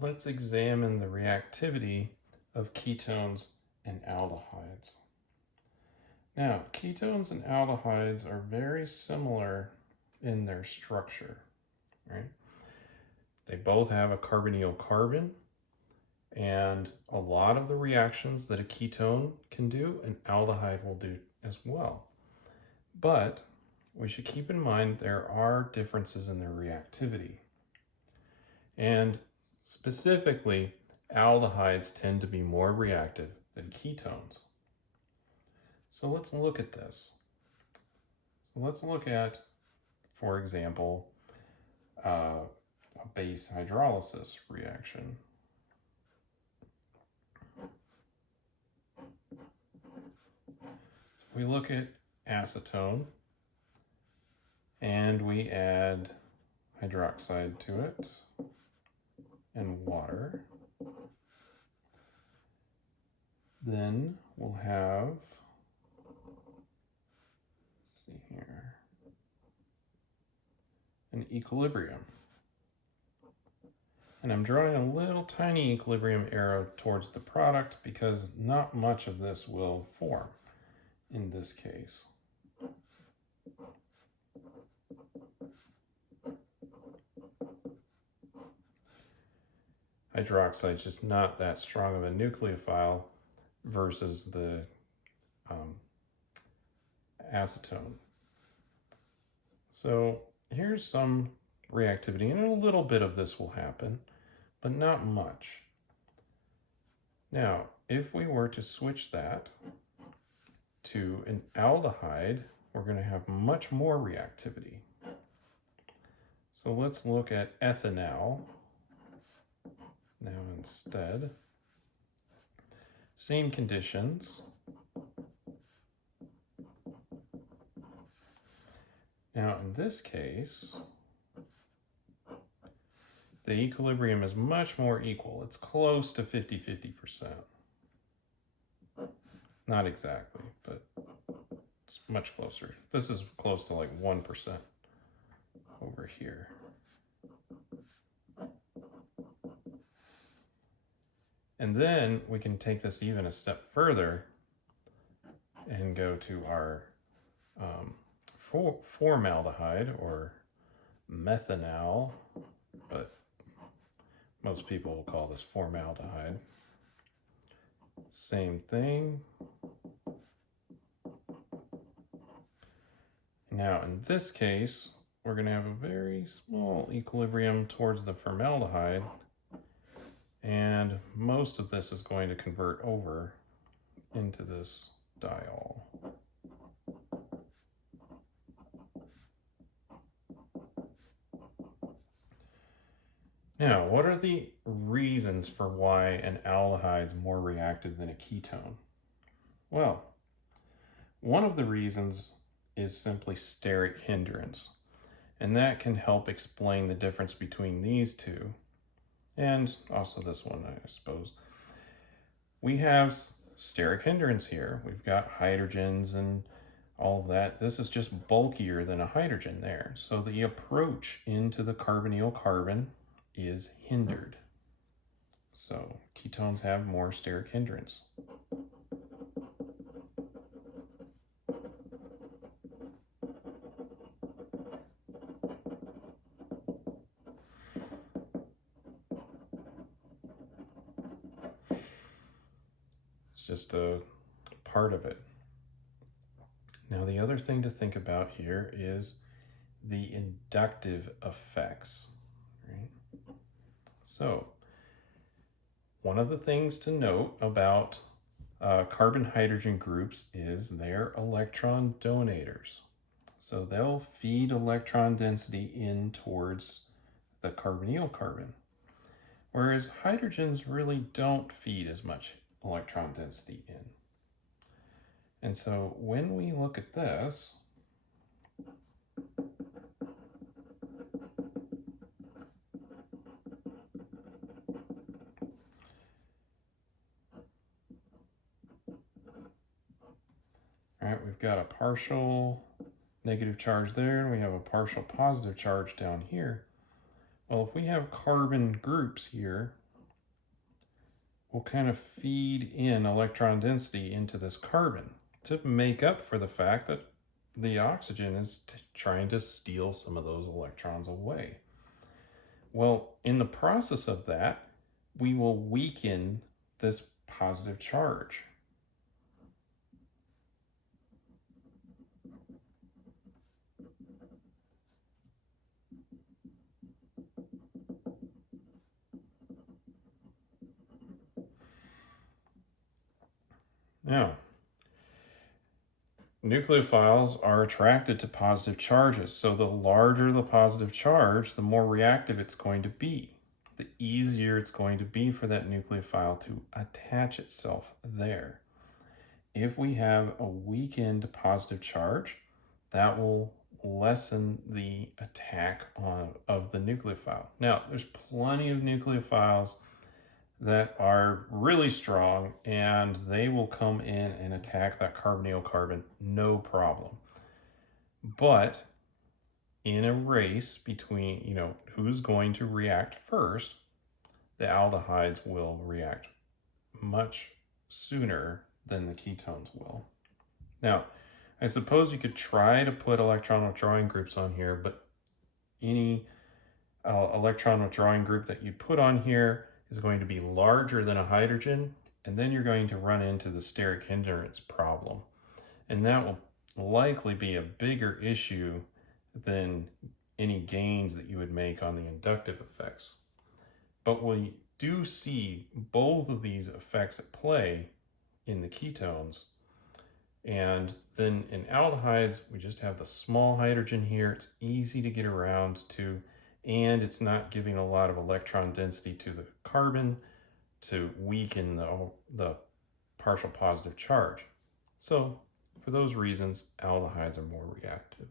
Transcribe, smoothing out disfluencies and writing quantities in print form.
let's examine the reactivity of ketones and aldehydes. Now, ketones and aldehydes are very similar in their structure, right? They both have a carbonyl carbon, and a lot of the reactions that a ketone can do, an aldehyde will do as well. But we should keep in mind there are differences in their reactivity. And specifically, aldehydes tend to be more reactive than ketones. So let's look at this. So let's look at, for example, a base hydrolysis reaction. We look at acetone and we add hydroxide to it and water. Then we'll have, let's see here, an equilibrium. And I'm drawing a little tiny equilibrium arrow towards the product because not much of this will form in this case. Hydroxide is just not that strong of a nucleophile versus the acetone. So here's some reactivity, and a little bit of this will happen, but not much. Now, if we were to switch that to an aldehyde, we're going to have much more reactivity. So let's look at ethanol now instead. Same conditions. Now in this case, the equilibrium is much more equal. It's close to 50-50%. Not exactly, but it's much closer. This is close to like 1% over here. And then we can take this even a step further and go to our formaldehyde or methanol, but most people will call this formaldehyde. Same thing. Now in this case, we're going to have a very small equilibrium towards the formaldehyde, and most of this is going to convert over into this diol. Now, what are the reasons for why an aldehyde is more reactive than a ketone? Well, one of the reasons is simply steric hindrance, and that can help explain the difference between these two, and also this one, I suppose. We have steric hindrance here. We've got hydrogens and all of that. This is just bulkier than a hydrogen there. So the approach into the carbonyl carbon is hindered. So ketones have more steric hindrance. It's just a part of it. Now the other thing to think about here is the inductive effects. Right? So one of the things to note about carbon-hydrogen groups is they're electron donators. So they'll feed electron density in towards the carbonyl carbon, whereas hydrogens really don't feed as much electron density in. And so when we look at this, right, we've got a partial negative charge there, and we have a partial positive charge down here. Well, if we have carbon groups here, will kind of feed in electron density into this carbon to make up for the fact that the oxygen is trying to steal some of those electrons away. Well, in the process of that, we will weaken this positive charge. Now, nucleophiles are attracted to positive charges, so the larger the positive charge, the more reactive it's going to be. The easier it's going to be for that nucleophile to attach itself there. If we have a weakened positive charge, that will lessen the attack of the nucleophile. Now, there's plenty of nucleophiles that are really strong and they will come in and attack that carbonyl carbon, no problem. But in a race between, who's going to react first, the aldehydes will react much sooner than the ketones will. Now, I suppose you could try to put electron withdrawing groups on here, but any electron withdrawing group that you put on here is going to be larger than a hydrogen, and then you're going to run into the steric hindrance problem. And that will likely be a bigger issue than any gains that you would make on the inductive effects. But we do see both of these effects at play in the ketones. And then in aldehydes, we just have the small hydrogen here. It's easy to get around to, and it's not giving a lot of electron density to the carbon to weaken the partial positive charge. So for those reasons, aldehydes are more reactive.